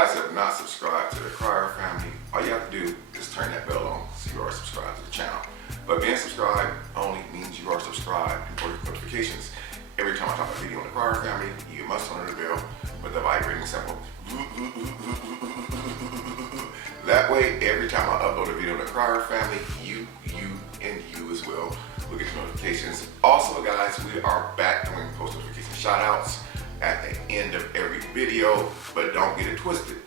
guys have not subscribed to the Crier family, all you have to do is turn that bell on so you are subscribed to the channel. But being subscribed only means you are subscribed and for notifications. Every time I drop a video on the Crier family, you must turn the bell with the vibrating symbol. That way, every time I upload a video on the Crier family, you, and you as well will get notifications. Also, guys, we are back doing post notification shout outs at the end of every video, but don't get it twisted.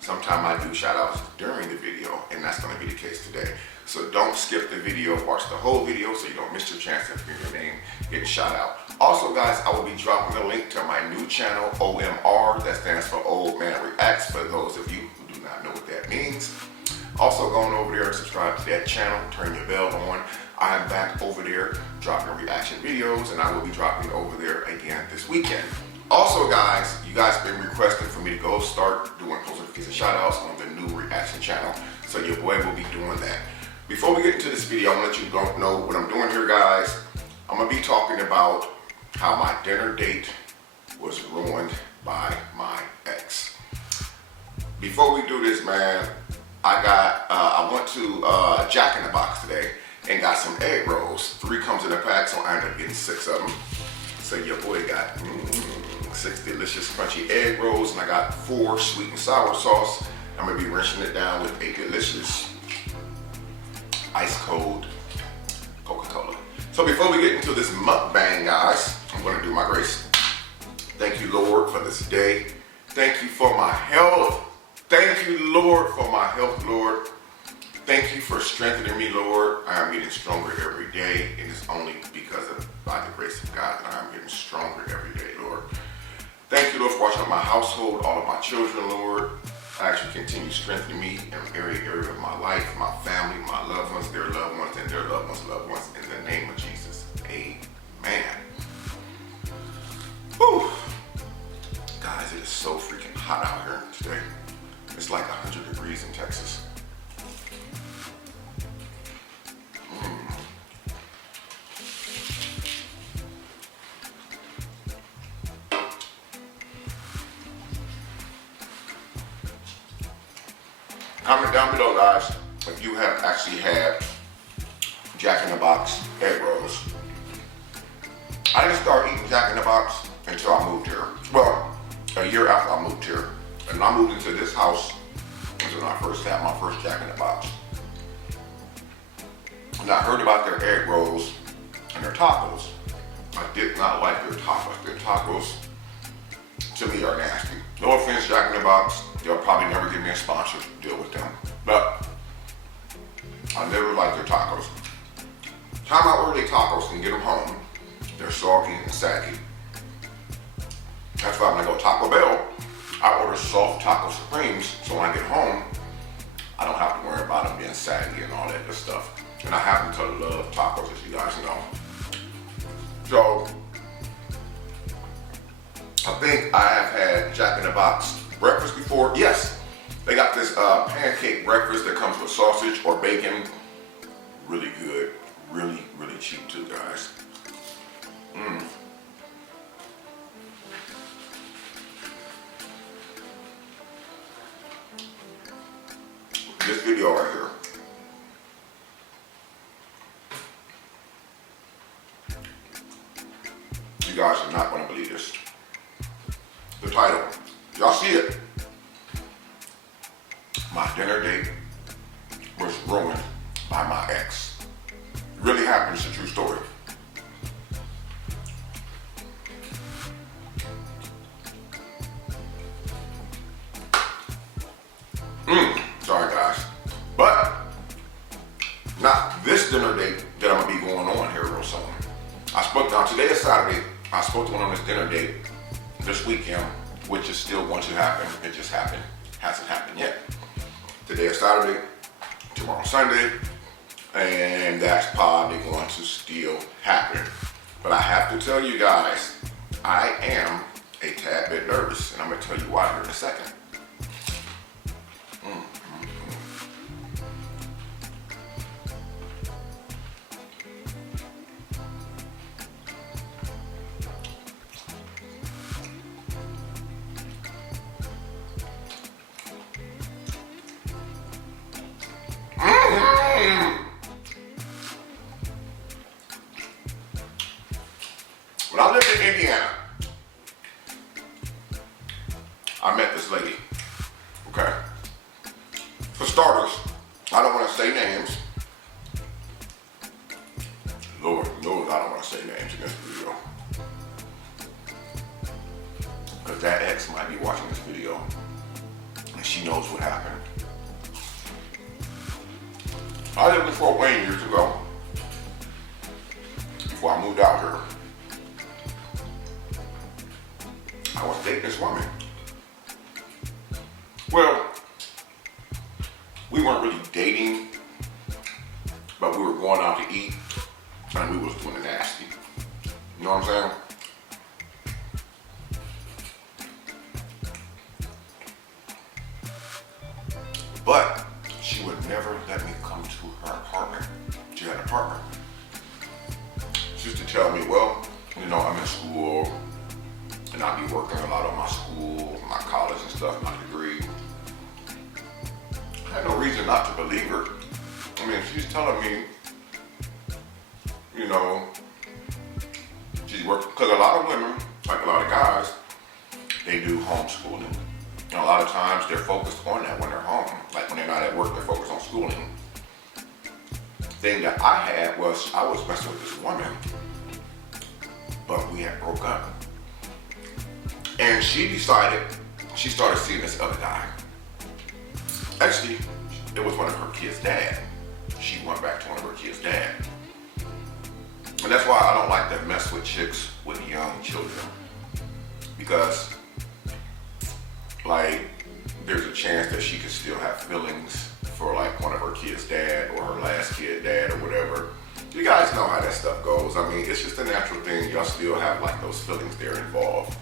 Sometimes I do shout outs during the video, and that's going to be the case today. So don't skip the video, watch the whole video so you don't miss your chance to hear your name getting shout out. Also, guys, I will be dropping a link to my new channel, OMR, that stands for Old Man Reacts, for those of you who do not know what that means. Also, going over there and subscribe to that channel, turn your bell on. I am back over there dropping reaction videos, and I will be dropping over there again this weekend. Also, guys, you guys have been requesting for me to go start doing post notification shout outs on the new reaction channel, so your boy will be doing that. Before we get into this video, I want to let you know what I'm doing here, guys. I'm going to be talking about how my dinner date was ruined by my ex. Before we do this, man, I went to Jack in the Box today and got some egg rolls. 3 comes in a pack, so I ended up getting 6 of them. So your boy got 6 delicious crunchy egg rolls, and I got 4 sweet and sour sauce. I'm gonna be rinsing it down with a delicious ice cold Coca-Cola. So before we get into this mukbang, guys, I'm gonna do my grace. Thank you, Lord, for this day. Thank you for my health. Thank you, Lord, for my health, Lord. Thank you for strengthening me, Lord. I am getting stronger every day, and it's only because of, by the grace of God, that I am getting stronger every day, Lord. Thank you, Lord, for watching over my household, all of my children, Lord. I actually continue strengthening me in every area of my life, my family, my loved ones, their loved ones, and their loved ones, in the name of Jesus. Amen. Whew. Guys, it is so freaking hot out here today. It's like 100 degrees in Texas. Comment down below, guys, if you have actually had Jack in the Box egg rolls. I didn't start eating Jack in the Box until I moved here. Well, a year after I moved here. And I moved into this house when I first had my first Jack in the Box. And I heard about their egg rolls and their tacos. I did not like their tacos. Their tacos, to me, are nasty. No offense, Jack in the Box. They'll probably never give me a sponsor to deal with them. But I never liked their tacos. Time I order their tacos and get them home, they're soggy and saggy. That's why when I go to Taco Bell, I order soft taco supremes, so when I get home, I don't have to worry about them being saggy and all that good stuff. And I happen to love tacos, as you guys know. So, I think I have had Jack in the Box breakfast before. Yes, they got this pancake breakfast that comes with sausage or bacon. Really good, really, really cheap too, guys. This video right here. You guys are not going to believe this. The title. Y'all see it? My dinner date was ruined by my ex. It really happened. It's a true story. Sorry, guys. But not this dinner date that I'm going to be going on here real soon. Today is Saturday. I supposed to go on this dinner date this weekend, which is still going to happen. It just happened. Hasn't happened yet. Today is Saturday, tomorrow Sunday, and that's probably going to still happen. But I have to tell you guys, I am a tad bit nervous, and I'm going to tell you why here in a second. say names. Lord knows I don't want to say names in this video. Because that ex might be watching this video and she knows what happened. I lived in Fort Wayne years ago, before I moved out here. I was dating this woman. Well, we weren't really dating, but we were going out to eat and we was doing the nasty. You know what I'm saying? But she would never let me come to her apartment. She had an apartment. She used to tell me, well, you know, I'm in school and I'll be working a lot on my school, my college and stuff, my degree. I had no reason not to believe her. I mean, she's telling me, you know, she's working, because a lot of women, like a lot of guys, they do homeschooling. And a lot of times they're focused on that when they're home. Like when they're not at work, they're focused on schooling. The thing that I had was, I was messing with this woman, but we had broke up. And she decided, she started seeing this other guy. Actually, it was one of her kids' dad. She went back to one of her kids' dad. And that's why I don't like to mess with chicks with young children. Because, like, there's a chance that she could still have feelings for like one of her kids' dad or her last kid dad or whatever. You guys know how that stuff goes. I mean, it's just a natural thing. Y'all still have like those feelings there involved.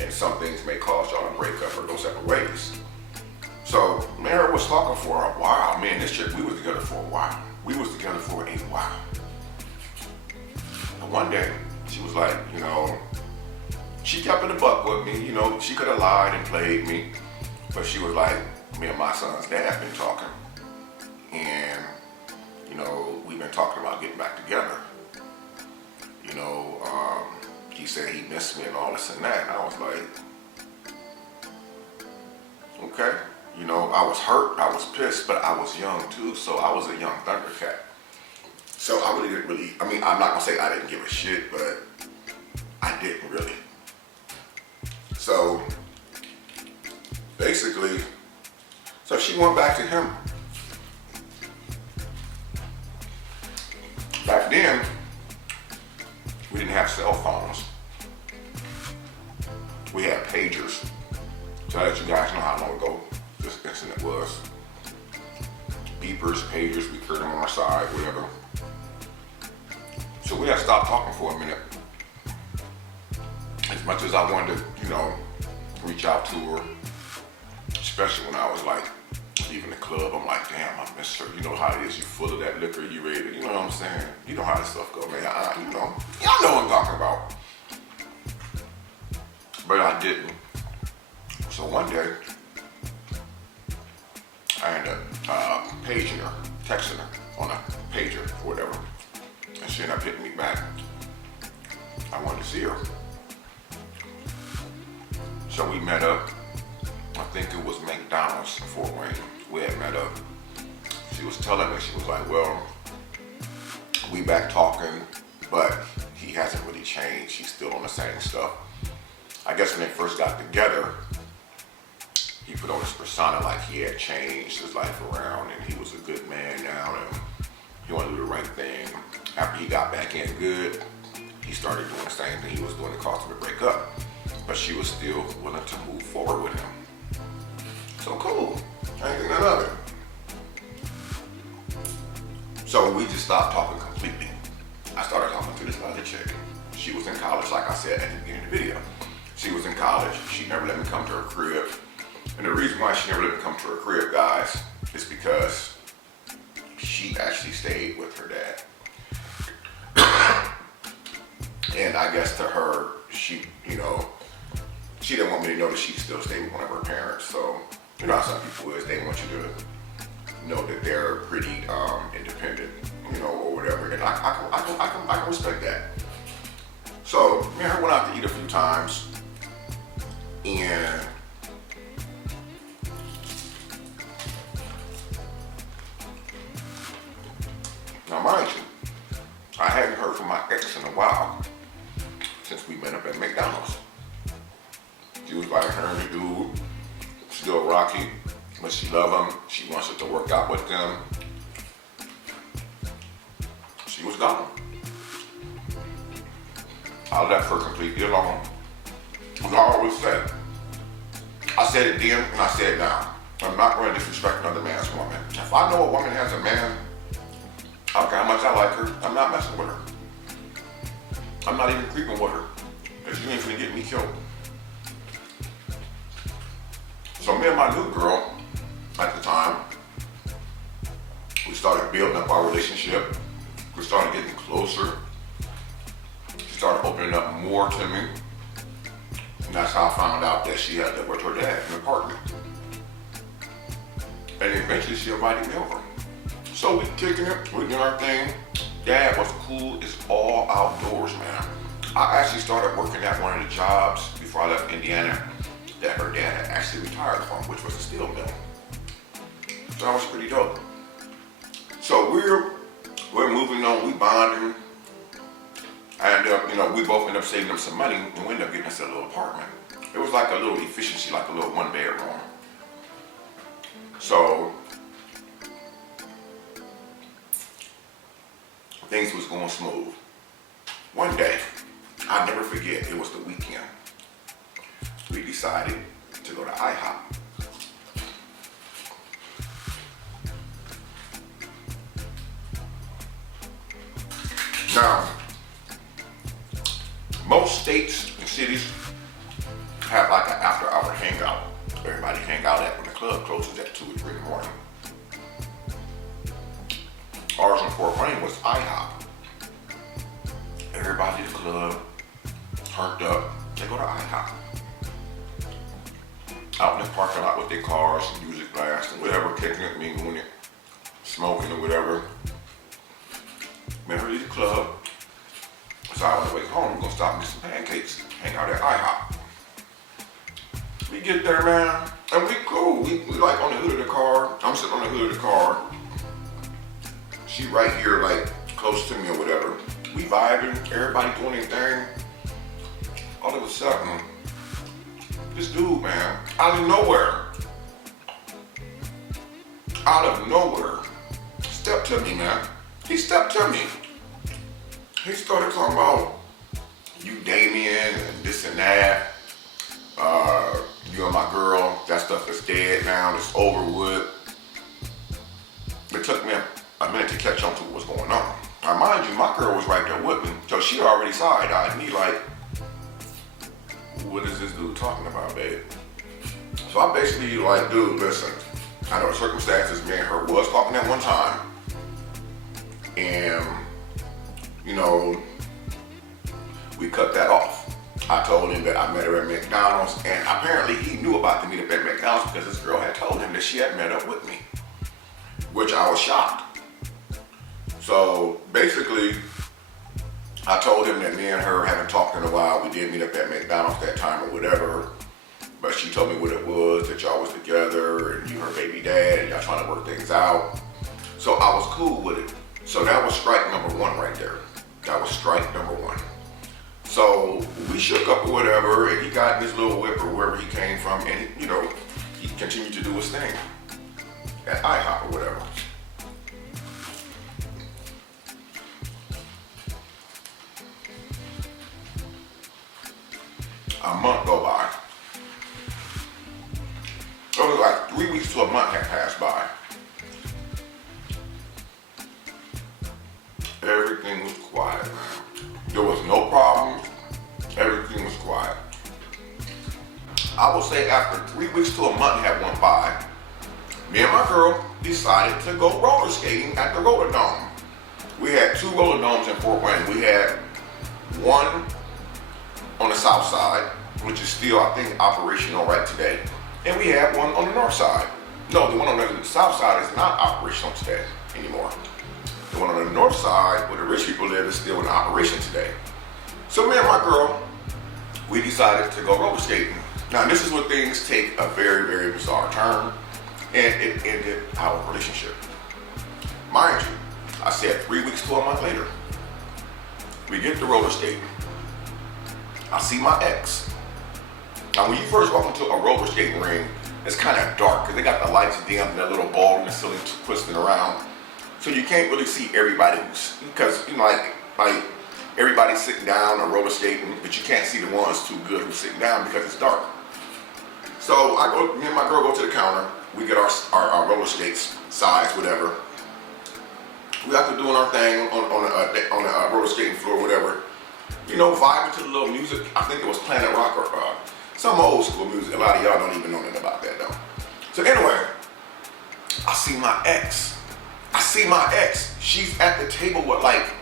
And some things may cause y'all to break up or go separate ways. So, Mary was talking for a while. Me and this chick, we was together for a while. We was together for a while. And one day, she was like, you know, she kept it a buck with me. You know, she could have lied and played me. But she was like, me and my son's dad been talking. And, you know, we've been talking about getting back together. You know, he said he missed me and all this and that. And I was like, okay. You know, I was hurt, I was pissed, but I was young too, so I was a young Thundercat. So I really didn't really, I mean, I'm not gonna say I didn't give a shit, but I didn't really. So, basically, so she went back to him. Back then, we didn't have cell phones. We had pagers. So I let you guys know how long ago this incident was. Beepers, pagers, we carried them on our side, whatever. So we had to stop talking for a minute. As much as I wanted to, you know, reach out to her, especially when I was like leaving the club, I'm like, damn, I miss her. You know how it is, you full of that liquor, you ready to, you know what I'm saying? You know how this stuff goes, man. You know, y'all know what I'm talking about. But I didn't. So one day, I ended up paging her, texting her on a pager or whatever. And she ended up hitting me back. I wanted to see her. So we met up. I think it was McDonald's in Fort Wayne. We had met up. She was telling me, she was like, well, we back talking, but he hasn't really changed. He's still on the same stuff. I guess when they first got together, he put on this persona like he had changed his life around and he was a good man now and he wanted to do the right thing. After he got back in good, he started doing the same thing he was doing to cause him to break up. But she was still willing to move forward with him. So cool. I ain't think none of it. So we just stopped talking completely. I started talking to this other chick. She was in college, like I said at the beginning of the video. She was in college. She never let me come to her crib. And the reason why she never let me come to her crib, guys, is because she actually stayed with her dad. And I guess to her, she, you know, she didn't want me to know that she still stayed with one of her parents. So, you know how some people is, they want you to know that they're pretty independent, you know, or whatever. And I can respect that. So, me and her went out to eat a few times. And a while since we met up at McDonald's. She was like, her and the dude, still rocky, but she love him. She wants us to work out with them. She was gone. I left her completely alone. As I always said, I said it then and I say it now. I'm not going to disrespect another man's woman. If I know a woman has a man, I don't care how much I like her, I'm not messing with her. I'm not even creeping with her, because you ain't gonna get me killed. So me and my new girl, at the time, we started building up our relationship. We started getting closer. She started opening up more to me. And that's how I found out that she had lived with her dad in an apartment. And eventually she invited me over. So we kicking it, we doing our thing. Dad was cool, it's all outdoors, man. I actually started working at one of the jobs before I left Indiana that her dad had actually retired from, which was a steel mill. So that was pretty dope. So we're moving on, we bonding. And we both ended up saving up some money and we ended up getting us a little apartment. It was like a little efficiency, like a little one bedroom. So things was going smooth. One day, I'll never forget, it was the weekend. We decided to go to IHOP. Now, most states and cities have like an after-hour hangout. Everybody hang out at when the club closes at 2 or 3 in the morning. Ours in Fort Wayne was IHOP. Everybody in the club, turned up, they go to IHOP. Out in the parking lot with their cars, music blasting, whatever, kicking it, mingling it, smoking or whatever. Met her at the club. So on the way home, we're gonna stop and get some pancakes, hang out at IHOP. We get there, man, and we cool. We like on the hood of the car. I'm sitting on the hood of the car. She right here, like close to me or whatever. We vibing, everybody doing their thing. All of a sudden, this dude, man, out of nowhere, stepped to me, man. He stepped to me. He started talking about you, Damien, and this and that. You and my girl, that stuff is dead now. It's over with. It took me a minute to catch on to what was going on. Now, mind you, my girl was right there with me, so she already side-eyed me like, what is this dude talking about, babe? So I basically like, dude, listen, I know the circumstances, me and her was talking at one time, and, we cut that off. I told him that I met her at McDonald's, and apparently he knew about the meetup at McDonald's because this girl had told him that she had met up with me, which I was shocked. So basically, I told him that me and her haven't talked in a while. We did meet up at McDonald's that time or whatever, but she told me what it was, that y'all was together and you her baby dad and y'all trying to work things out. So I was cool with it. So that was strike number 1 right there. That was strike number 1. So we shook up or whatever, and he got in his little whip or wherever he came from, and he continued to do his thing at IHOP or whatever. A month go by. So it was like 3 weeks to a month had passed by. Everything was quiet, man. There was no problems. Everything was quiet. I would say after 3 weeks to a month had went by, me and my girl decided to go roller skating at the roller dome. We had 2 roller domes in Fort Wayne. We had one on the south side, which is still, I think, operational right today. And we had one on the north side. No, the one on the south side is not operational today anymore. The one on the north side, where the rich people live, is still in operation today. So me and my girl, we decided to go roller skating. Now this is where things take a very, very bizarre turn, and it ended our relationship. Mind you, I said 3 weeks to a month later. We get to roller skating. I see my ex. Now, when you first walk into a roller skating ring, it's kind of dark because they got the lights dimmed and that little ball in the ceiling twisting around. So you can't really see everybody because, you know, like everybody's sitting down or roller skating, but you can't see the ones too good who's sitting down because it's dark. So me and my girl go to the counter. We get our roller skates, size, whatever. We got to doing our thing on the roller skating floor, whatever. You know, vibing to the little music. I think it was Planet Rock or some old school music. A lot of y'all don't even know nothing about that though. So anyway, I see my ex. She's at the table with like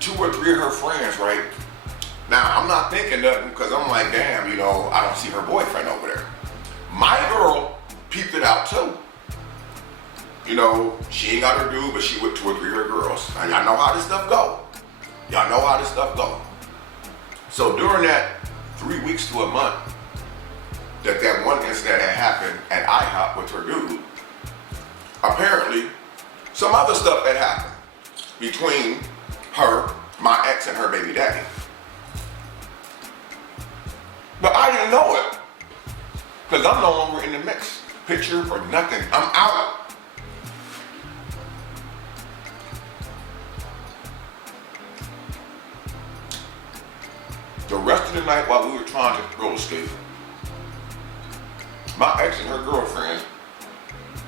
2 or 3 of her friends, right? Now, I'm not thinking nothing because I'm like, damn, you know, I don't see her boyfriend over there. My girl peeped it out too. You know, she ain't got her dude, but she with 2 or 3 of her girls. And y'all know how this stuff go. So during that 3 weeks to a month, that one incident had happened at IHOP with her dude, apparently some other stuff had happened between her, my ex, and her baby daddy. But I didn't know it because I'm no longer in the mix. Picture or nothing. I'm out. The rest of the night while we were trying to roller skate, my ex and her girlfriend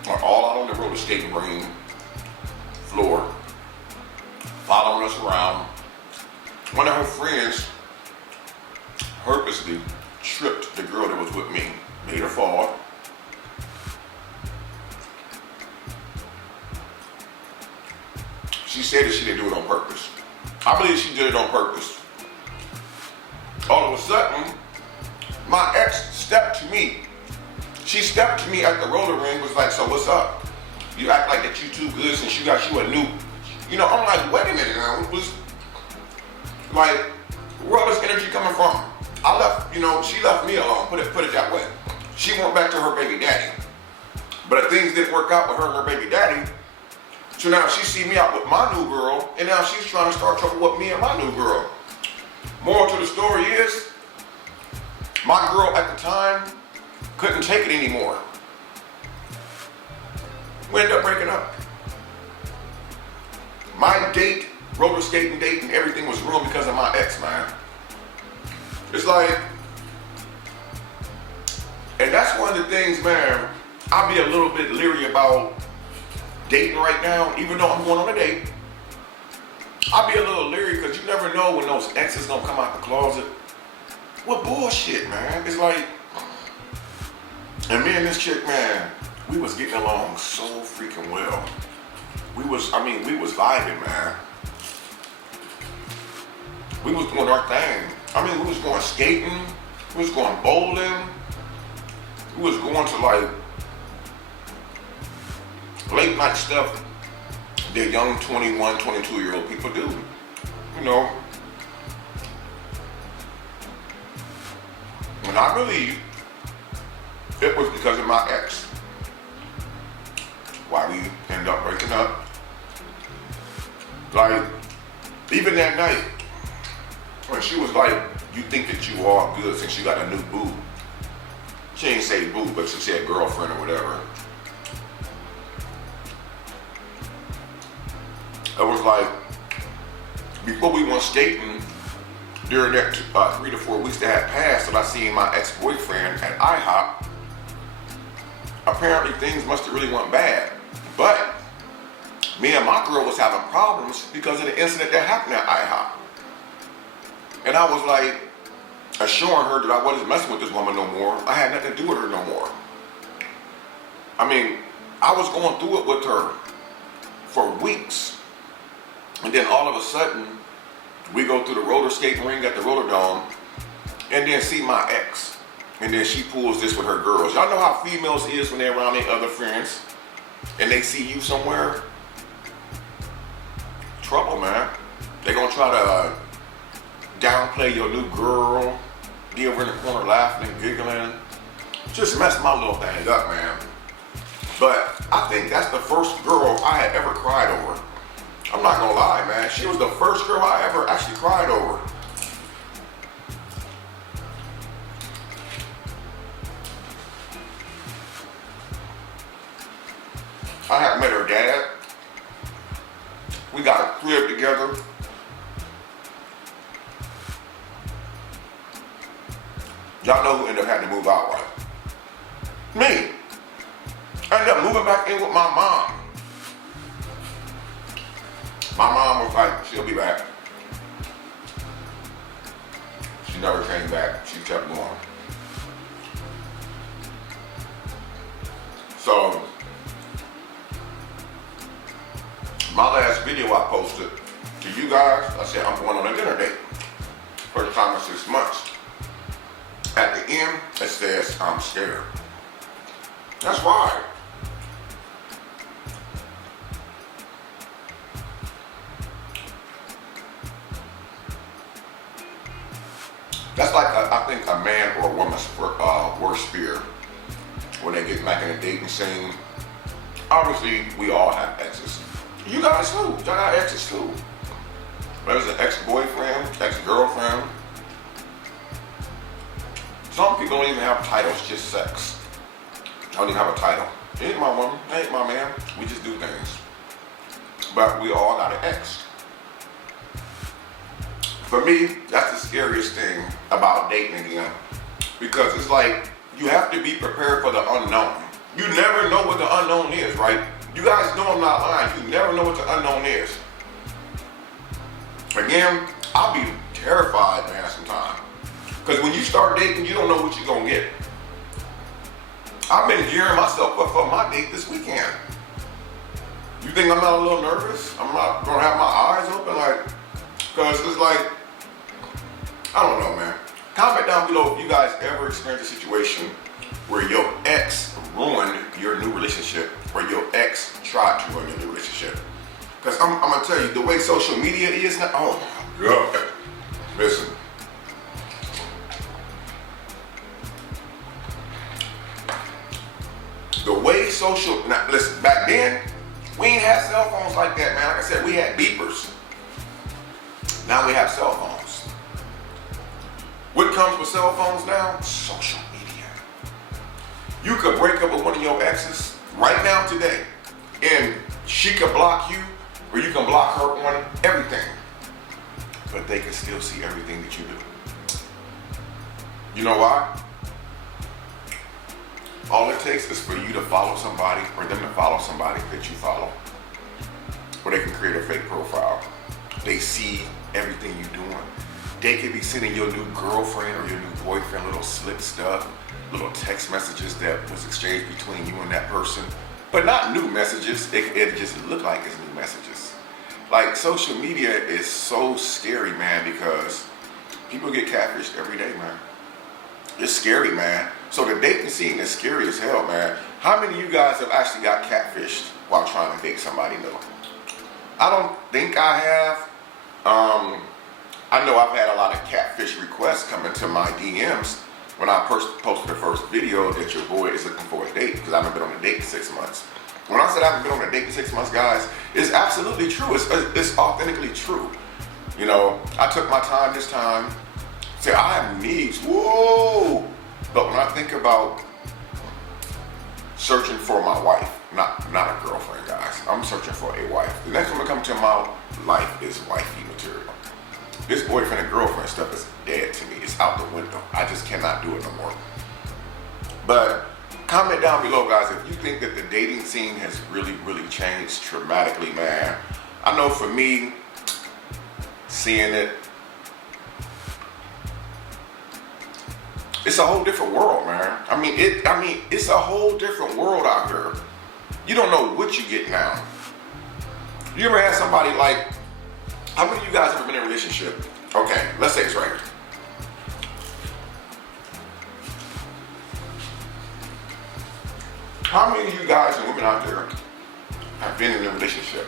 are all out on the roller skating ring floor, following us around. One of her friends purposely tripped the girl that was with me, made her fall. She said that she didn't do it on purpose. I believe she did it on purpose. All of a sudden, my ex stepped to me. She stepped to me at the roller ring, was like, so what's up? You act like that you too good since you got you a new, you know, I'm like, wait a minute now. It was like, where all this energy coming from? I left, you know, she left me alone, put it that way. She went back to her baby daddy. But things didn't work out with her and her baby daddy. So now she see me out with my new girl, and now she's trying to start trouble with me and my new girl. Moral to the story is, my girl at the time couldn't take it anymore. We ended up breaking up. My date, roller skating date, and everything was ruined because of my ex, man. It's like, and that's one of the things, man, I'll be a little bit leery about dating right now, even though I'm going on a date. I'll be a little leery because you never know when those exes gonna come out the closet. What bullshit, man. It's like, and me and this chick, man, we was getting along so freaking well. We was vibing, man. We was doing our thing. We was going skating, we was going bowling, we was going to like late night stuff that young 21, 22-year-old people do, you know. And I believe it was because of my ex why we ended up breaking up. Like, even that night, when she was like, you think that you are good since you got a new boo. She ain't say boo, but she said girlfriend or whatever. It was like, before we went skating, during that 3 to 4 weeks that had passed, that I seen my ex-boyfriend at IHOP, apparently things must have really went bad. But me and my girl was having problems because of the incident that happened at IHOP. And I was like, assuring her that I wasn't messing with this woman no more. I had nothing to do with her no more. I was going through it with her for weeks. And then all of a sudden, we go through the roller skating ring at the roller dome and then see my ex. And then she pulls this with her girls. Y'all know how females is when they're around their other friends and they see you somewhere? Trouble, man. They gonna try to downplay your new girl, be over in the corner laughing and giggling. Just mess my little thing up, man. But I think that's the first girl I had ever cried over. I'm not gonna lie, man. She was the first girl I ever actually cried over. I had met her dad. We got a crib together. Y'all know who ended up having to move out, right? Me. I ended up moving back in with my mom. My mom was like, she'll be back. She never came back. She kept going. So, my last video I posted to you guys, I said I'm going on a dinner date. First time in 6 months. At the end, it says I'm scared. That's why. That's like, I think, a man or a woman's worst fear when they get back in a dating scene. Obviously, we all have exes. You guys too. Y'all got exes too. There's an ex-boyfriend, ex-girlfriend. Some people don't even have titles, just sex. Don't even have a title. It ain't my woman, it ain't my man. We just do things. But we all got an ex. For me, that's the scariest thing about dating again. Because it's like, you have to be prepared for the unknown. You never know what the unknown is, right? You guys know I'm not lying. You never know what the unknown is. Again, I'll be terrified, man, sometimes. Because when you start dating, you don't know what you're going to get. I've been gearing myself up for my date this weekend. You think I'm not a little nervous? I'm not going to have my eyes open? Because it's like, I don't know, man. Comment down below if you guys ever experienced a situation where your ex ruined your new relationship, or your ex tried to ruin your new relationship. Because I'm going to tell you, the way social media is now, oh my God. Listen. The way social, now listen, back then, we ain't had cell phones like that, man. Like I said, we had beepers. Now we have cell phones. What comes with cell phones now? Social media. You could break up with one of your exes right now today, and she could block you, or you can block her on everything. But they can still see everything that you do. You know why? All it takes is for you to follow somebody, or them to follow somebody that you follow. Or they can create a fake profile. They see everything you're doing. They could be sending your new girlfriend or your new boyfriend little slick stuff, little text messages that was exchanged between you and that person. But not new messages, it just look like it's new messages. Like, social media is so scary, man, because people get catfished every day, man. It's scary, man. So the dating scene is scary as hell, man. How many of you guys have actually got catfished while trying to date somebody new? I don't think I have. I know I've had a lot of catfish requests coming to my DMs when I first posted the first video that your boy is looking for a date, because I haven't been on a date in 6 months. When I said I haven't been on a date in 6 months, guys, it's absolutely true. It's authentically true. You know, I took my time this time. Say, I have needs. Whoa! But when I think about searching for my wife, not a girlfriend, guys. I'm searching for a wife. The next one to come to my life is wifey material. This boyfriend and girlfriend stuff is dead to me. It's out the window. I just cannot do it no more. But comment down below, guys, if you think that the dating scene has really, really changed dramatically, man. I know for me, seeing it, it's a whole different world, man. I mean, it's a whole different world out here. You don't know what you get now. You ever had somebody like, how many of you guys ever been in a relationship? Okay, let's say it's right here. How many of you guys and women out there have been in a relationship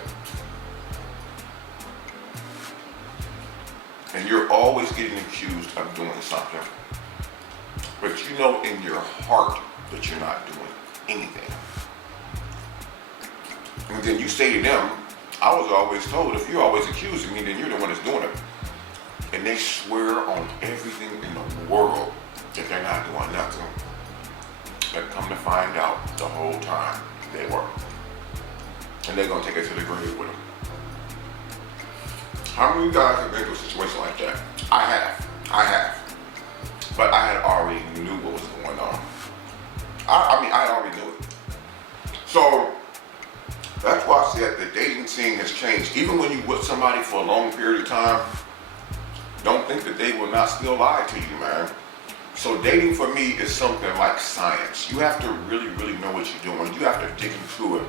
and you're always getting accused of doing something, but you know in your heart that you're not doing anything? And then you say to them, I was always told, if you're always accusing me, then you're the one that's doing it. And they swear on everything in the world that they're not doing nothing. But come to find out, the whole time they were. And they're gonna take it to the grave with them. How many of you guys have been through a situation like that? I have. But I had already knew what was going on. I already knew it. So that's why I said the dating scene has changed. Even when you with somebody for a long period of time, don't think that they will not still lie to you, man. So dating for me is something like science. You have to really, really know what you're doing. You have to dig into it.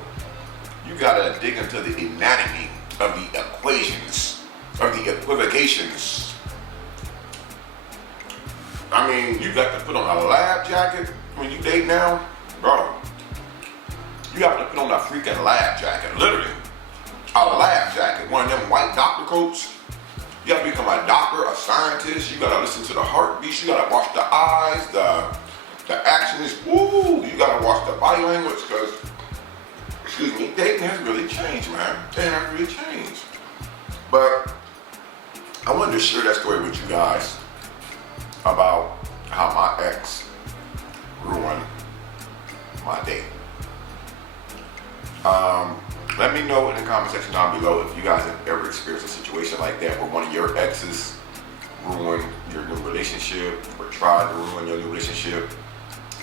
You gotta dig into the anatomy of the equations, of the equivocations. I mean, you got to put on a lab jacket when you date now, bro. You have to put on a freaking lab jacket, literally. A lab jacket, one of them white doctor coats. You gotta become a doctor, a scientist. You gotta listen to the heartbeats. You gotta watch the eyes, the actions. Woo! You gotta watch the body language, because, excuse me, dating has really changed, man. It has really changed. But I wanted to share that story with you guys about how my ex ruined my date. Let me know in the comment section down below if you guys have ever experienced a situation like that where one of your exes ruined your new relationship, or tried to ruin your new relationship,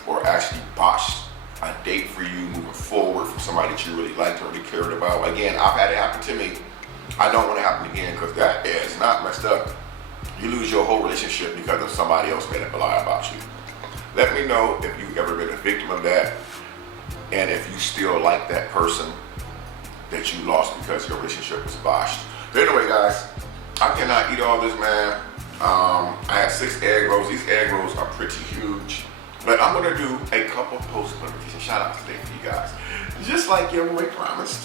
or actually botched a date for you moving forward from somebody that you really liked or really cared about. Again, I've had it happen to me. I don't want it to happen again, because that is not messed up. You lose your whole relationship because of somebody else made up a lie about you. Let me know if you've ever been a victim of that, and if you still like that person that you lost because your relationship was botched. But anyway, guys, I cannot eat all this, man. I had 6 egg rolls. These egg rolls are pretty huge. But I'm gonna do a couple post notification shout outs today for you guys, just like your boy promised.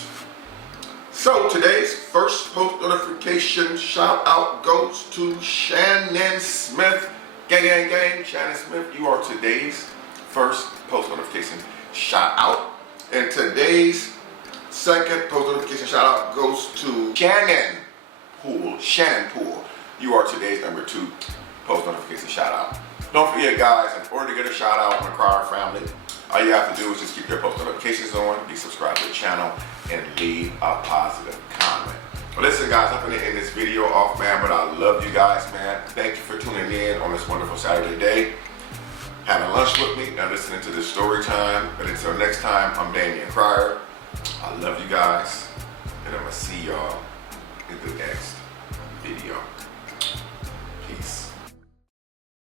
So today's first post notification shout out goes to Shannon Smith. Gang, gang, gang. Shannon Smith, you are today's first post notification shout out. And today's second post notification shout out goes to Shannon Poole. Shannon Poole, you are today's number 2 post notification shout out. Don't forget, guys, in order to get a shout out on the Crier family, all you have to do is just keep your post notifications on, be subscribed to the channel, and leave a positive comment. But listen, guys, I'm going to end this video off, man, but I love you guys, man. Thank you for tuning in on this wonderful Saturday day, having lunch with me, and listening to this story time. But until next time, I'm Damian Crier. I love you guys, and I'm going to see y'all in the next